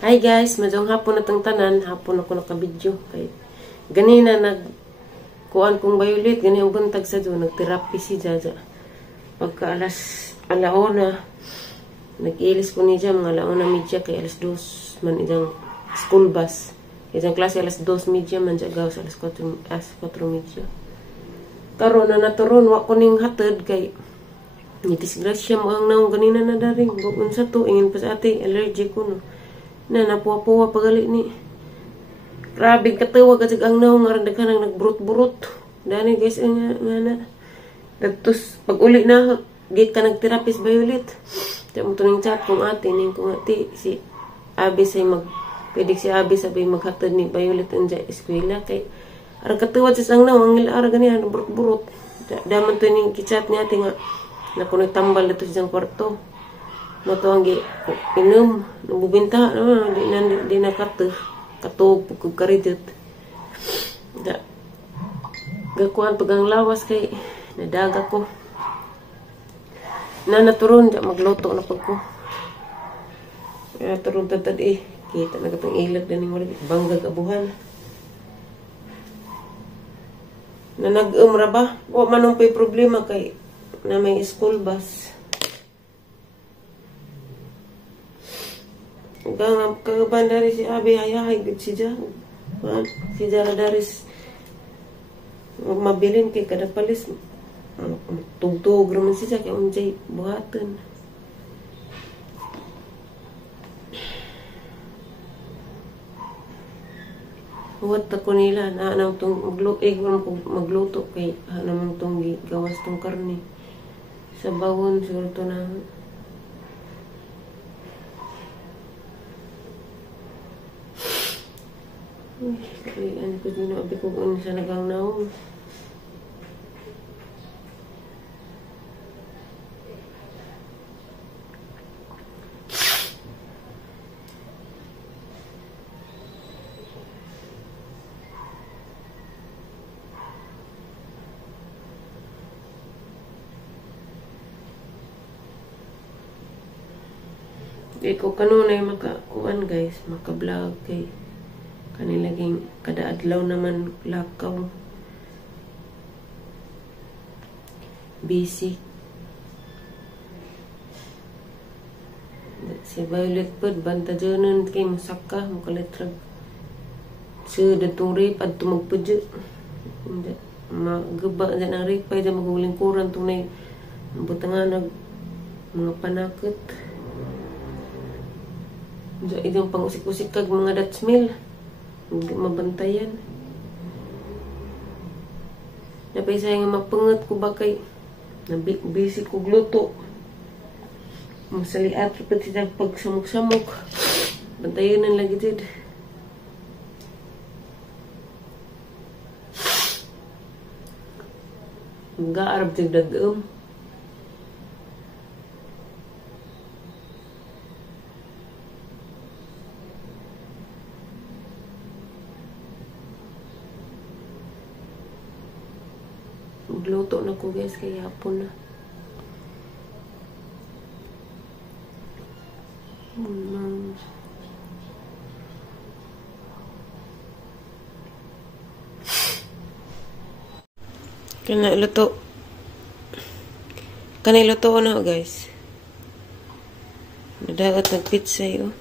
Hi guys, madong hapon na tang tanan, hapon ako nakabidyo. Kay ganina kuan kong Violet, gani ang buntag sa do, nagtherapy si Jaja. Pagka alauna, nag-ilis ko ni Jaja, mga alauna media, kay alas 2 man idang school bus. Idang klase alas 2 media man Jaja, gawas alas 4 media. Karon na naturon, wa ko ning hatod kay nitisgrasya mo ang naong ganina na daring. Bukon sa to, ingin pa sa ate, allergic ko no. Na napuwa-puwa pagali ni. Grabe katawa kasi ang naong nga nang nagburot-burot. Dani guys nga na. Tapos pag uli na git ka nagterapis Violet. Diya mo tuning chat kung ate ning kung ate si Abi say pwede si Abi sabi maghatod ni Violet ang eskwela kay ara katawa sa ang naong ang ara gani burot-burot. Daman to ning kichat ni ate nga na kuno tambal dito sa kwarto. Matuang inom, nabubinta, di na katog, pagkakaridot. Gakuan pagang lawas kay nadaga ko. Na naturon, magluto na pag ko. Naturon tatad kita na katong ilag na ning banggag abuhan. Na nag-umra ba? O manong pa'y problema kay na may school bus. Kagaban dari si Abi hayahay gud si Jan. Si Jara daris mabilin kay kada palis tugtog raman si Jan kay unjay buhaton. Huwat ako nila na nang tong magluto kay naman tong gawas tong karne sa bawon siguro to na. Kaya ano ko din abi ko kung sa nagang naong. Di ko kanunay makakuan guys, maka-vlog kay kanilaging kada adlaw naman lakaw. Busy. Si Violet pod banta jonon kay masaka mo kalitrag. So datong rip at tumagpudyo. Magaba dyan ang rip ay dyan magulingkuran tunay butangan mga panakot. Diyan itong pang-usik-usik kag mga Dutch mill. Hindi mabantayan. Napay sayang mapangat ko ba kay busy ko gluto. Masaliat pati siya pagsamok-samok. Bantayan ang lagi dito. Mag-aarap dyan dagam. Magluto na ko guys, kaya hapon na. Kaniluto na guys. Nadaot nagpizza yun.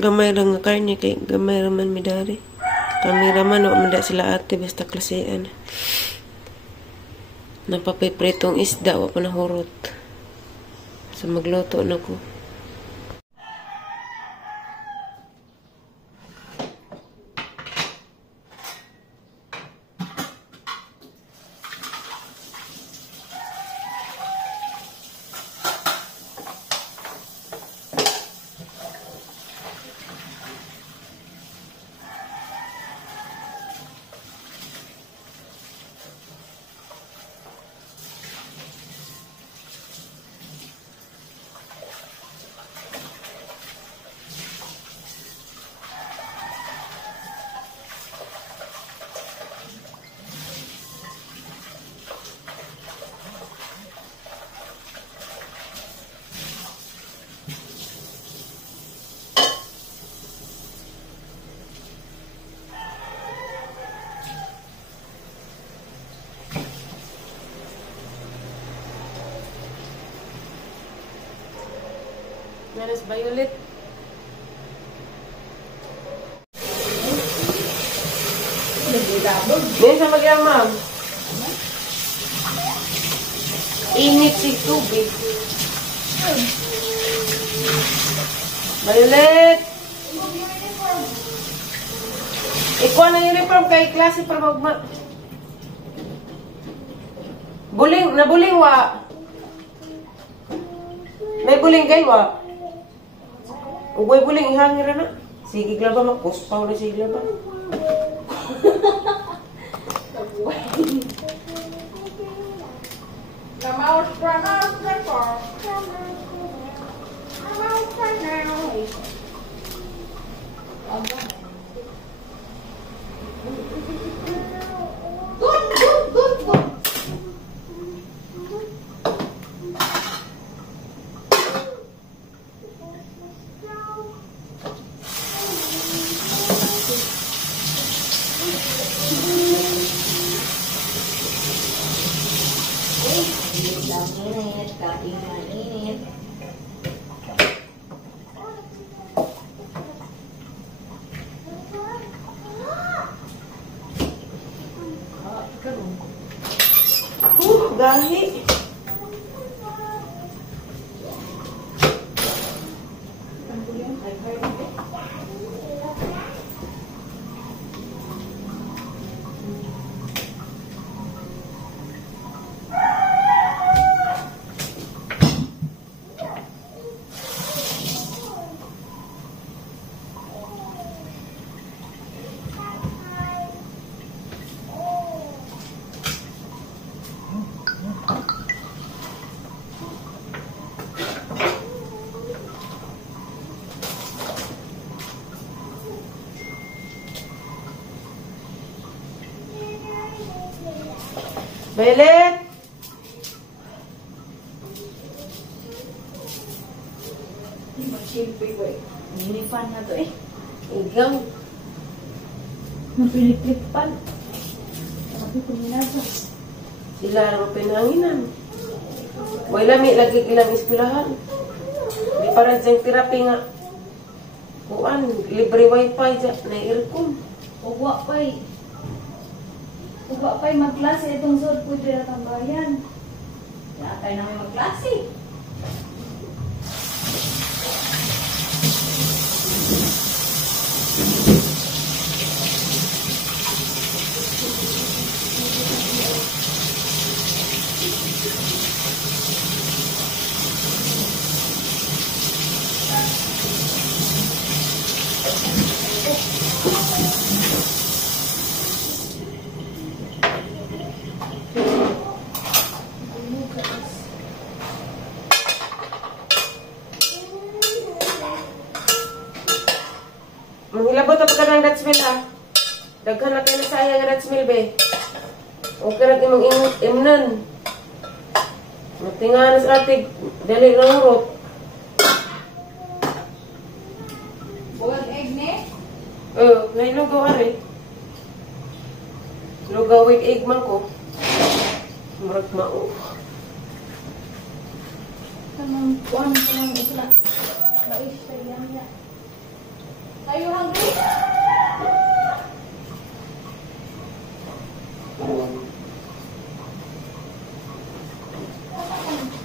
Gamay lang nga karne kay gamay raman midari. Kameraman o manda sila ate basta klasean. Napapipritong isda wa pa nahurot. So magluto na ko. Nanas Violet. Ngayon sa mag-iang, ma'am. Init si tubig. Violet! Ikuha ng uniform kay klase para magma... Buling, nabuling wa. May buling kayo wa. Ugay buling, ihangir na. Sige glaba, magkuspaw na sige glaba. Gahi. Violet! Nilipan na to eh. Igang. Napilip-lipan. Sabi ko nilasa. Sila ang pinanginan. May lami lagi ilang iskulahan. Di para diyang therapy nga. Kuan, libre wifi dyan, na aircon. Ugwa pa'y. Ugwa pa'y magklase itong sod po dyan at ang bayan. Nakakay namin magklase. Manghilabot ang pagka ng Dutch Mill, ha? Daghan na kayo na sayang ang Dutch Mill, be. Okay na kayo mag-imnan. Matingan sa atig, dali ng urot. Buwag egg ne? Nailugaw, ari. Lugaw with egg man ko. Murag mao. Tamang buwan ko lang isla. Lais tayo yan yan. Are you hungry?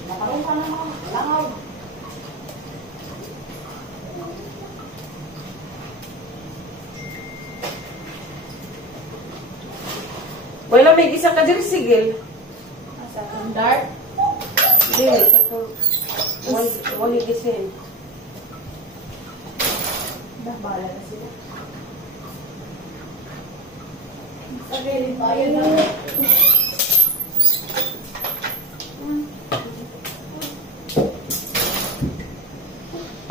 Nakaroon ka naman. Langaw. Wala may gisa ka diri sigil. Asa kang dart? Dili, katong wali gisin. Bahala na sila. Sabi rin tayo na.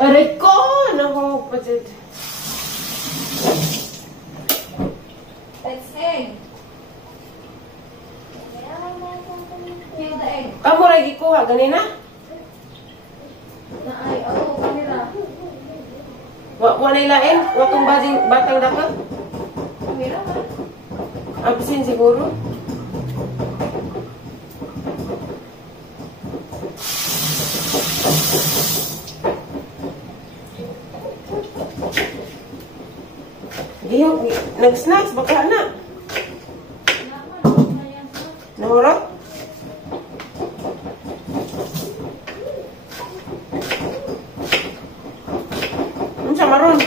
Aray ko! Naku, pajad. Let's egg. Kill the egg. Amo ra gikuha ganina? Na ay, kanila. Wa na ilain, wa tong batang daka. Kamera ba? Absin siguro. Gihok, nag-snacks, baka na. Nahurot? Ano siya, maron?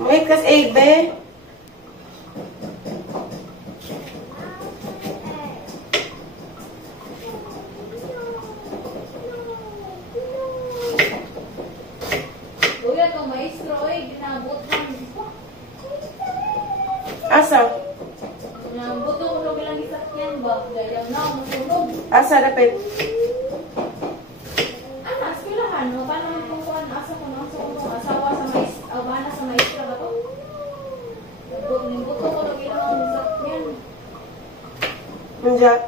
May kas egg, be? Asa? Asa dapat? Menjat.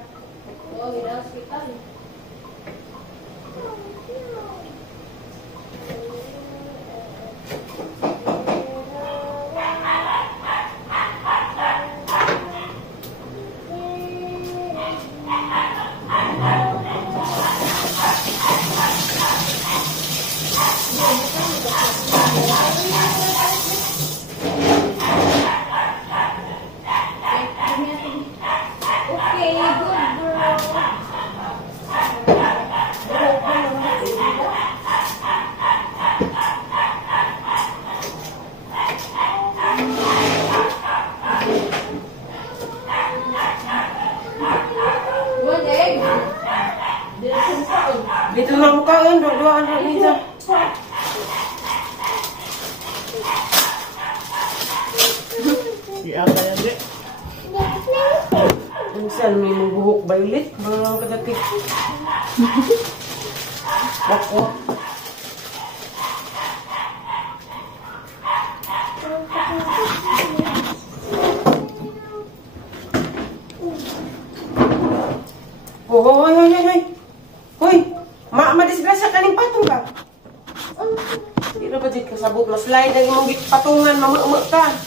Dito lang ka, dua anak ni Zah. Iya kaya di. Minsan may magbuhok violet, mga kadati. Ako. Hoy, hoy, hoy, hoy. Hoy, madisgrasya ka ning patong ka. Di na ba di kasabot, mas lain na yung patungan, mamama ka.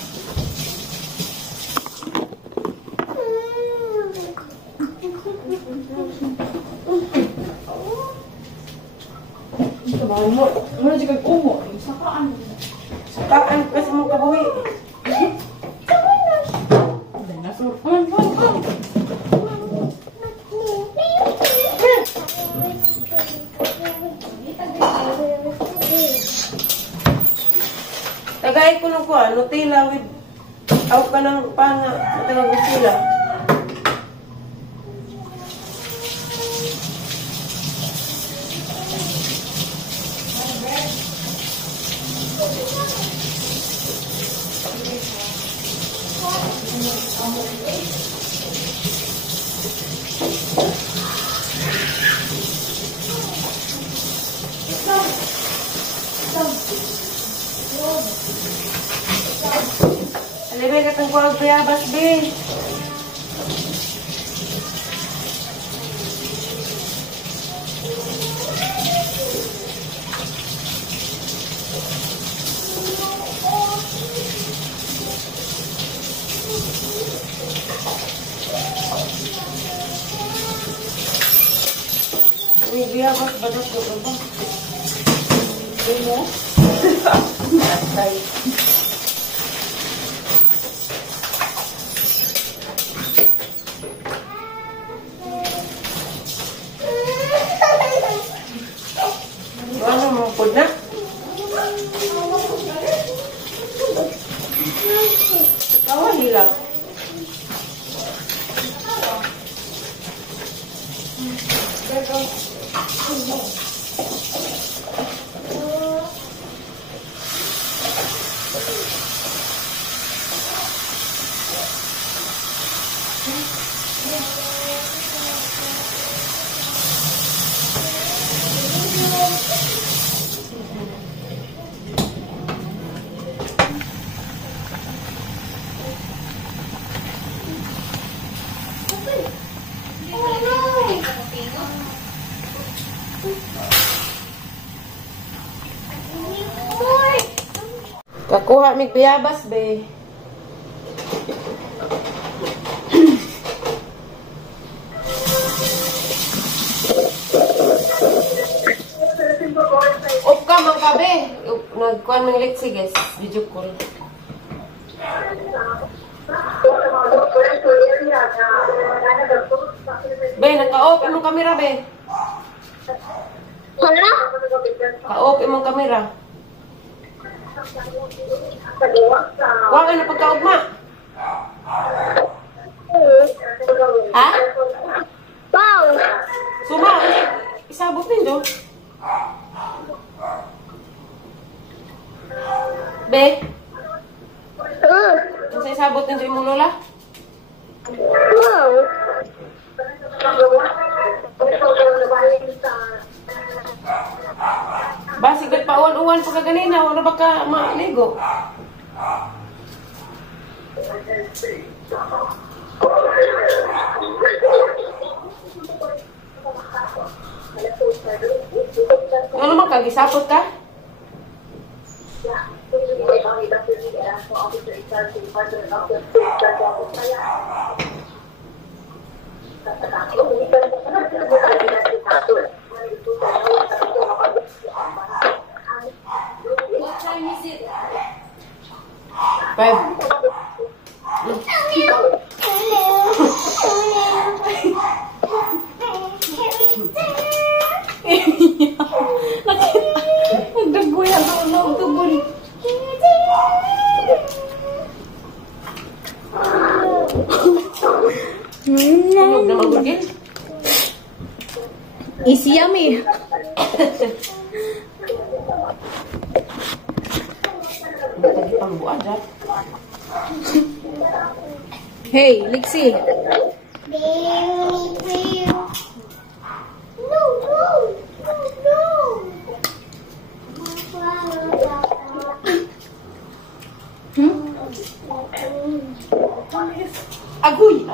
Ano juga umo? Sakaan. Sakaan kasi mo kabuhi. Nasurpan pa. Tagay ko nung kuha, Nutella with tawag ka ng pana, Nutella Nutella. Alibay ka tang kuwag bayabas, be. Ini bayabas, badak ko ba? Hindi mo? Atay. Ano mo po na? Tawa nila. Kakuha mig bayabas, be. Kuan mang Lexi guys, video call. Be, naka-off imong kamera, be. Hala? Ka-off imong kamera. Wa ka na pagkaugma. Ha? Wow! Suma, isabot nindo. Be, sa isabot nindo imong lola. Wow! Basig at pauwan-uwan pa kaganina, wala ba ka maligo? Ano naman ka? Gisapot ka? What time is it? 5. Nagdagoy ang tulog. Tugon. Tunog na magugin. It's yummy. Tadi pangbuan dah. Hey, Lexi. Aguy.